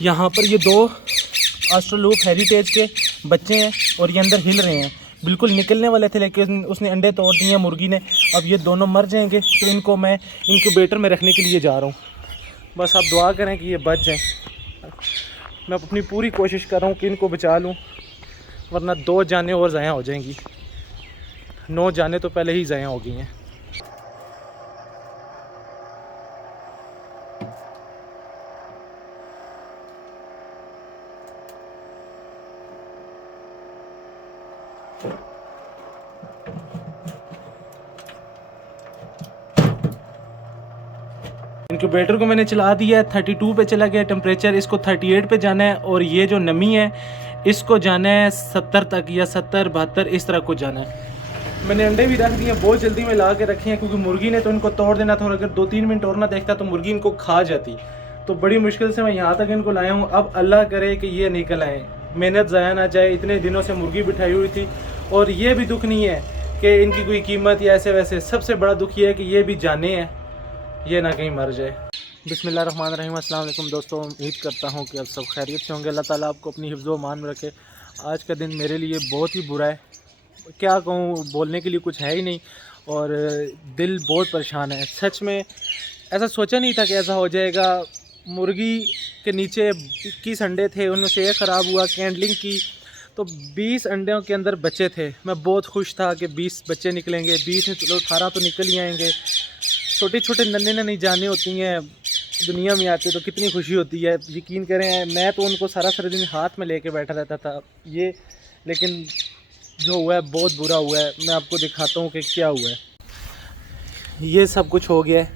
यहाँ पर ये 2 ऑस्ट्रेलूप हेरिटेज के बच्चे हैं और ये अंदर हिल रहे हैं, बिल्कुल निकलने वाले थे लेकिन उसने अंडे तोड़ दिए मुर्गी ने। अब ये दोनों मर जाएंगे, तो इनको मैं इनक्यूबेटर में रखने के लिए जा रहा हूँ। बस आप दुआ करें कि ये बच जाएं। मैं अपनी पूरी कोशिश कर रहा हूँ कि इनको बचा लूँ, वरना 2 जानें और ज़ाया हो जाएंगी। 9 जानें तो पहले ही ज़ाया हो गई हैं। इनक्यूबेटर को मैंने चला दिया है, 32 पे चला गया टेम्परेचर, इसको 38 पे जाना है और ये जो नमी है इसको जाना है 70 तक या 70 72 इस तरह को जाना है। मैंने अंडे भी रख दिए, बहुत जल्दी में ला के रखे हैं क्योंकि मुर्गी ने तो इनको तोड़ देना था और अगर 2-3 मिनट और ना देखता तो मुर्गी इनको खा जाती। तो बड़ी मुश्किल से मैं यहाँ तक इनको लाया हूँ। अब अल्लाह करे कि ये निकल आए, मेहनत ज़ाया ना जाए। इतने दिनों से मुर्गी बिठाई हुई थी और ये भी दुख नहीं है कि इनकी कोई कीमत या ऐसे वैसे, सबसे बड़ा दुख ये है कि ये भी जाने हैं, ये ना कहीं मर जाए। बिस्मिल्लाहिर्रहमानिर्रहीम। अस्सलाम वालेकुम दोस्तों, उम्मीद करता हूँ कि आप सब खैरियत से होंगे। अल्लाह ताला आपको अपनी हिफ्ज़ व मान में रखे। आज का दिन मेरे लिए बहुत ही बुरा है, क्या कहूँ, बोलने के लिए कुछ है ही नहीं और दिल बहुत परेशान है। सच में ऐसा सोचा नहीं था कि ऐसा हो जाएगा। मुर्गी के नीचे 21 अंडे थे, उनमें से एक ख़राब हुआ कैंडलिंग की, तो 20 अंडों के अंदर बच्चे थे। मैं बहुत खुश था कि 20 बच्चे निकलेंगे, 20 में चलो 18 तो निकल ही आएंगे। छोटे छोटे नन्हे जाने होती हैं दुनिया में आते तो कितनी खुशी होती है। यकीन करें, मैं तो उनको सारा दिन हाथ में लेके बैठा रहता था ये, लेकिन जो हुआ है बहुत बुरा हुआ है। मैं आपको दिखाता हूँ कि क्या हुआ है। ये सब कुछ हो गया है,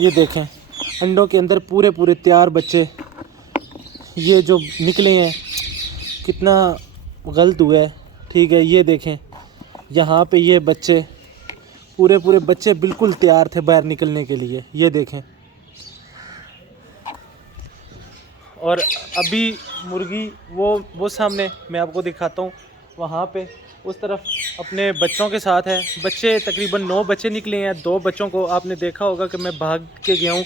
ये देखें अंडों के अंदर पूरे पूरे तैयार बच्चे ये जो निकले हैं, कितना गलत हुआ है। ठीक है, ये देखें यहाँ पे ये बच्चे पूरे पूरे बच्चे बिल्कुल तैयार थे बाहर निकलने के लिए, ये देखें। और अभी मुर्गी वो सामने मैं आपको दिखाता हूँ, वहाँ पे उस तरफ अपने बच्चों के साथ है। बच्चे तकरीबन 9 बच्चे निकले हैं। 2 बच्चों को आपने देखा होगा कि मैं भाग के गया हूँ,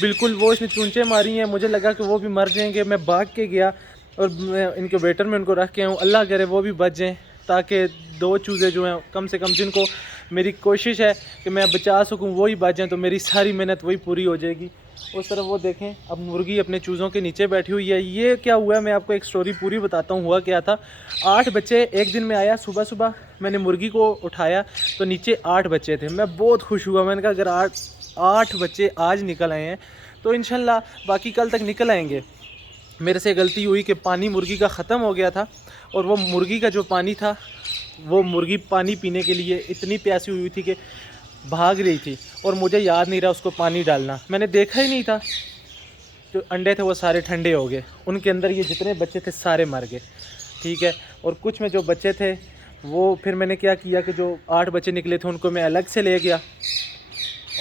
बिल्कुल वो इसने चूंचे मारी हैं, मुझे लगा कि वो भी मर जाएंगे। मैं भाग के गया और मैं इनक्यूबेटर में उनको रख के आऊँ। अल्लाह करे वो भी बच जाएँ, ताकि 2 चूज़े जो हैं कम से कम, जिनको मेरी कोशिश है कि मैं बचा सकूं, वही बच जाएँ, तो मेरी सारी मेहनत वही पूरी हो जाएगी। उस तरफ वो देखें, अब मुर्गी अपने चूज़ों के नीचे बैठी हुई है। ये क्या हुआ है, मैं आपको एक स्टोरी पूरी बताता हूँ। हुआ क्या था, 8 बच्चे एक दिन में आया। सुबह सुबह मैंने मुर्गी को उठाया तो नीचे 8 बच्चे थे। मैं बहुत खुश हुआ, मैंने कहा अगर 8 बच्चे आज निकल आए हैं तो इंशाल्लाह बाकी कल तक निकल आएंगे। मेरे से गलती हुई कि पानी मुर्गी का ख़त्म हो गया था और वो मुर्गी का जो पानी था, वो मुर्गी पानी पीने के लिए इतनी प्यासी हुई थी कि भाग रही थी और मुझे याद नहीं रहा उसको पानी डालना। मैंने देखा ही नहीं था, जो अंडे थे वो सारे ठंडे हो गए, उनके अंदर ये जितने बच्चे थे सारे मर गए। ठीक है, और कुछ में जो बच्चे थे वो फिर मैंने क्या किया कि जो 8 बच्चे निकले थे उनको मैं अलग से ले गया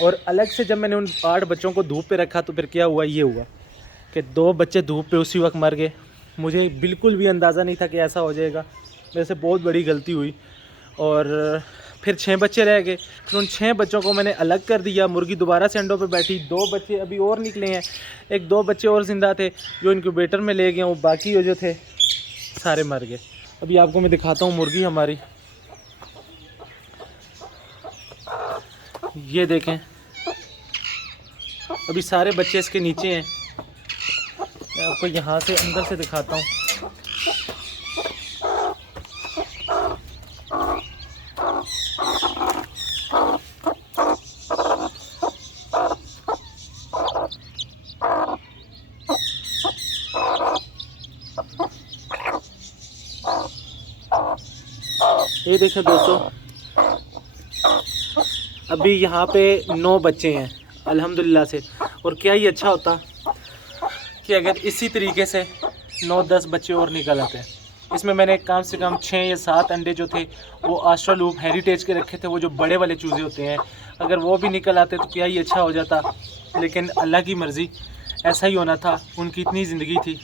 और अलग से जब मैंने उन 8 बच्चों को धूप पे रखा तो फिर क्या हुआ, ये हुआ कि 2 बच्चे धूप पे उसी वक्त मर गए। मुझे बिल्कुल भी अंदाज़ा नहीं था कि ऐसा हो जाएगा, मेरे से बहुत बड़ी गलती हुई। और फिर 6 बच्चे रह गए, फिर उन 6 बच्चों को मैंने अलग कर दिया। मुर्गी दोबारा से अंडों पे बैठी। 2 बच्चे अभी और निकले हैं, 1-2 बच्चे और ज़िंदा थे जो इनक्यूबेटर में ले गया हूँ, बाकी जो थे सारे मर गए। अभी आपको मैं दिखाता हूँ मुर्गी हमारी, ये देखें अभी सारे बच्चे इसके नीचे हैं। मैं आपको यहाँ से अंदर से दिखाता हूँ। ये देखें दोस्तों, अभी यहाँ पे 9 बच्चे हैं अल्हम्दुलिल्लाह से। और क्या ही अच्छा होता कि अगर इसी तरीके से 9-10 बच्चे और निकल आते हैं। इसमें मैंने कम से कम 6 या 7 अंडे जो थे वो ऑस्ट्रेलूप हेरिटेज के रखे थे, वो जो बड़े वाले चूज़े होते हैं। अगर वो भी निकल आते तो क्या ही अच्छा हो जाता, लेकिन अल्लाह की मर्ज़ी, ऐसा ही होना था, उनकी इतनी ज़िंदगी थी।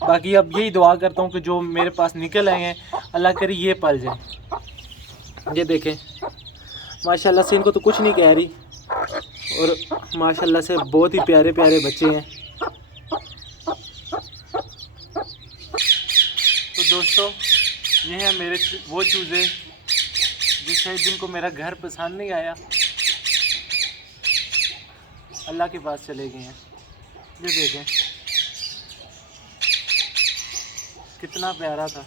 बाकी अब यही दुआ करता हूँ कि जो मेरे पास निकल आए हैं अल्लाह करे ये पल जाए। ये देखें माशाल्लाह से, इनको तो कुछ नहीं कह रही और माशाल्लाह से बहुत ही प्यारे प्यारे बच्चे हैं। दोस्तों, ये हैं मेरे वो चूज़े जिनको मेरा घर पसंद नहीं आया, अल्लाह के पास चले गए हैं। ये देखें कितना प्यारा था।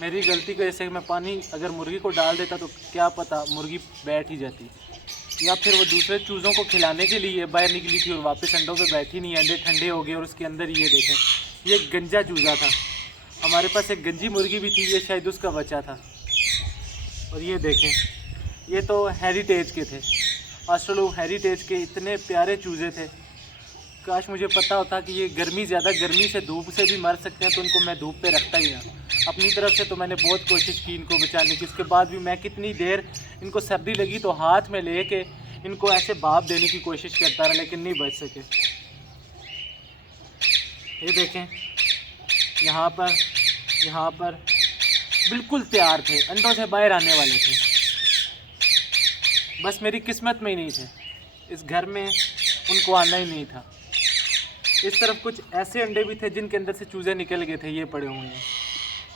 मेरी गलती की वजह से मैं पानी अगर मुर्गी को डाल देता तो क्या पता मुर्गी बैठ ही जाती, या फिर वो दूसरे चूज़ों को खिलाने के लिए बाहर निकली थी और वापस अंडों पे बैठी नहीं, अंडे ठंडे हो गए और उसके अंदर ये देखें ये गंजा चूज़ा था। हमारे पास एक गंजी मुर्गी भी थी, ये शायद उसका बच्चा था। और ये देखें ये तो हेरिटेज के थे, ऑस्ट्रेलो हेरिटेज के इतने प्यारे चूज़े थे। काश मुझे पता होता कि ये ज़्यादा गर्मी से धूप से भी मर सकते हैं तो उनको मैं धूप पे रखता ही ना। अपनी तरफ से तो मैंने बहुत कोशिश की इनको बचाने की, उसके बाद भी मैं कितनी देर इनको सर्दी लगी तो हाथ में लेके इनको ऐसे भाप देने की कोशिश करता रहा, लेकिन नहीं बच सके। ये देखें यहाँ पर बिल्कुल तैयार थे, अंडों से बाहर आने वाले थे, बस मेरी किस्मत में ही नहीं थे, इस घर में उनको आना ही नहीं था। इस तरफ कुछ ऐसे अंडे भी थे जिनके अंदर से चूज़े निकल गए थे, ये पड़े हुए हैं।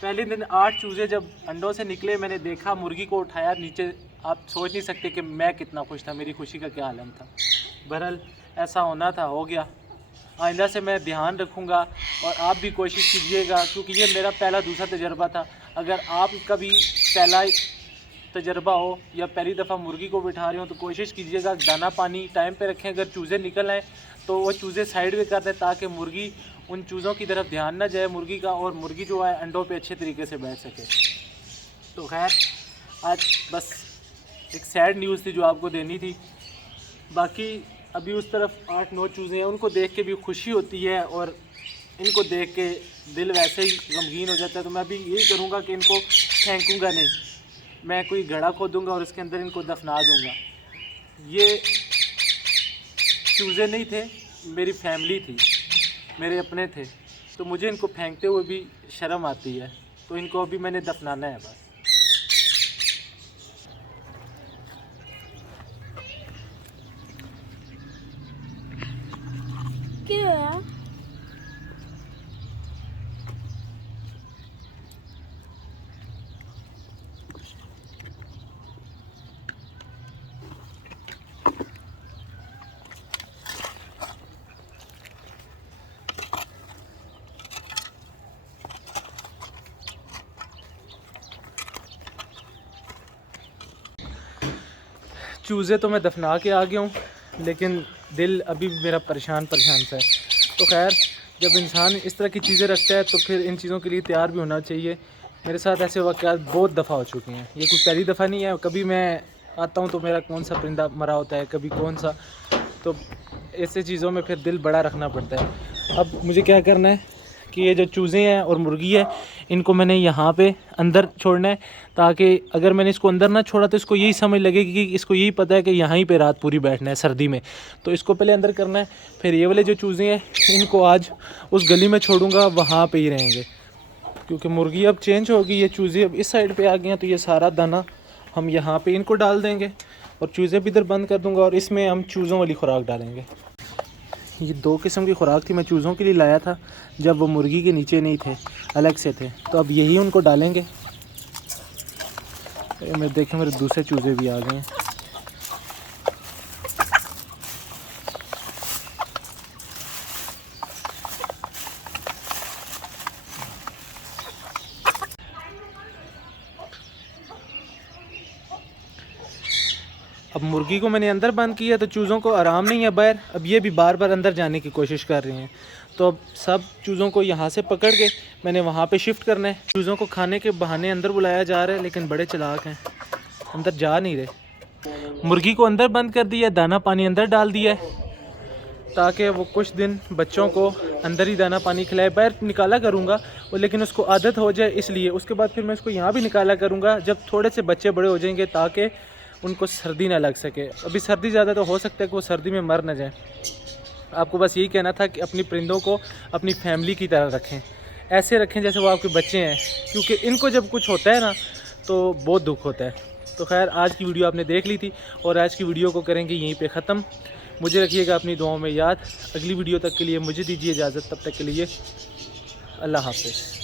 पहले दिन 8 चूज़े जब अंडों से निकले, मैंने देखा मुर्गी को उठाया नीचे, आप सोच नहीं सकते कि मैं कितना खुश था, मेरी खुशी का क्या आलम था। बहरहाल ऐसा होना था, हो गया। आइंदा से मैं ध्यान रखूँगा और आप भी कोशिश कीजिएगा, क्योंकि ये मेरा पहला दूसरा तजर्बा था। अगर आप कभी पहला तजर्बा हो या पहली दफ़ा मुर्गी को बिठा रहे हो तो कोशिश कीजिएगा दाना पानी टाइम पे रखें। अगर चूज़े निकल आएँ तो वो चूज़े साइड में कर दें ताकि मुर्गी उन चूज़ों की तरफ ध्यान ना जाए मुर्गी का, और मुर्गी जो है अंडों पे अच्छे तरीके से बैठ सके। तो खैर आज बस एक सैड न्यूज़ थी जो आपको देनी थी। बाकी अभी उस तरफ 8-9 चूज़े हैं, उनको देख के भी खुशी होती है और इनको देख के दिल वैसे ही गमगीन हो जाता है। तो मैं अभी यही करूँगा कि इनको फेंकूँगा नहीं, मैं कोई घड़ा खोदूँगा और उसके अंदर इनको दफना दूँगा। ये चूज़े नहीं थे, मेरी फैमिली थी, मेरे अपने थे, तो मुझे इनको फेंकते हुए भी शर्म आती है, तो इनको अभी मैंने दफनाना है बस। क्या चूज़े तो मैं दफना के आ गया हूँ, लेकिन दिल अभी भी मेरा परेशान सा है। तो खैर जब इंसान इस तरह की चीज़ें रखता है तो फिर इन चीज़ों के लिए तैयार भी होना चाहिए। मेरे साथ ऐसे वाक़यात बहुत दफ़ा हो चुके हैं, ये कुछ पहली दफ़ा नहीं है। कभी मैं आता हूँ तो मेरा कौन सा परिंदा मरा होता है, कभी कौन सा, तो ऐसे चीज़ों में फिर दिल बड़ा रखना पड़ता है। अब मुझे क्या करना है कि ये जो चूज़े हैं और मुर्गी है इनको मैंने यहाँ पे अंदर छोड़ना है, ताकि अगर मैंने इसको अंदर ना छोड़ा तो इसको यही समझ लगेगी कि इसको यही पता है कि यहाँ ही पे रात पूरी बैठना है सर्दी में। तो इसको पहले अंदर करना है, फिर ये वाले जो चूज़े हैं इनको आज उस गली में छोड़ूंगा, वहाँ पे ही रहेंगे। क्योंकि मुर्गी अब चेंज होगी, ये चूज़े अब इस साइड पर आ गए हैं, तो ये सारा दाना हम यहाँ पर इनको डाल देंगे और चूज़े भी इधर बंद कर दूँगा, और इसमें हम चूज़ों वाली खुराक डालेंगे। ये 2 किस्म की खुराक थी, मैं चूज़ों के लिए लाया था जब वो मुर्गी के नीचे नहीं थे, अलग से थे, तो अब यही उनको डालेंगे। मैं देखें मेरे दूसरे चूज़े भी आ गए हैं। अब मुर्गी को मैंने अंदर बंद किया तो चूज़ों को आराम नहीं है बाहर, अब ये भी बार बार अंदर जाने की कोशिश कर रही हैं। तो अब सब चूज़ों को यहाँ से पकड़ के मैंने वहाँ पे शिफ्ट करना है। चूज़ों को खाने के बहाने अंदर बुलाया जा रहा है, लेकिन बड़े चालाक हैं, अंदर जा नहीं रहे। मुर्गी को अंदर बंद कर दिया, दाना पानी अंदर डाल दिया है ताकि वो कुछ दिन बच्चों को अंदर ही दाना पानी खिलाए। बाहर निकाला करूँगा वो, लेकिन उसको आदत हो जाए इसलिए। उसके बाद फिर मैं उसको यहाँ भी निकाला करूँगा जब थोड़े से बच्चे बड़े हो जाएंगे, ताकि उनको सर्दी ना लग सके। अभी सर्दी ज़्यादा तो हो सकता है कि वो सर्दी में मर ना जाए। आपको बस यही कहना था कि अपनी परिंदों को अपनी फैमिली की तरह रखें, ऐसे रखें जैसे वो आपके बच्चे हैं, क्योंकि इनको जब कुछ होता है ना तो बहुत दुख होता है। तो खैर आज की वीडियो आपने देख ली थी और आज की वीडियो को करेंगे यहीं पे ख़त्म। मुझे रखिएगा अपनी दुआओं में याद। अगली वीडियो तक के लिए मुझे दीजिए इजाज़त, तब तक के लिए अल्लाह हाफिज़।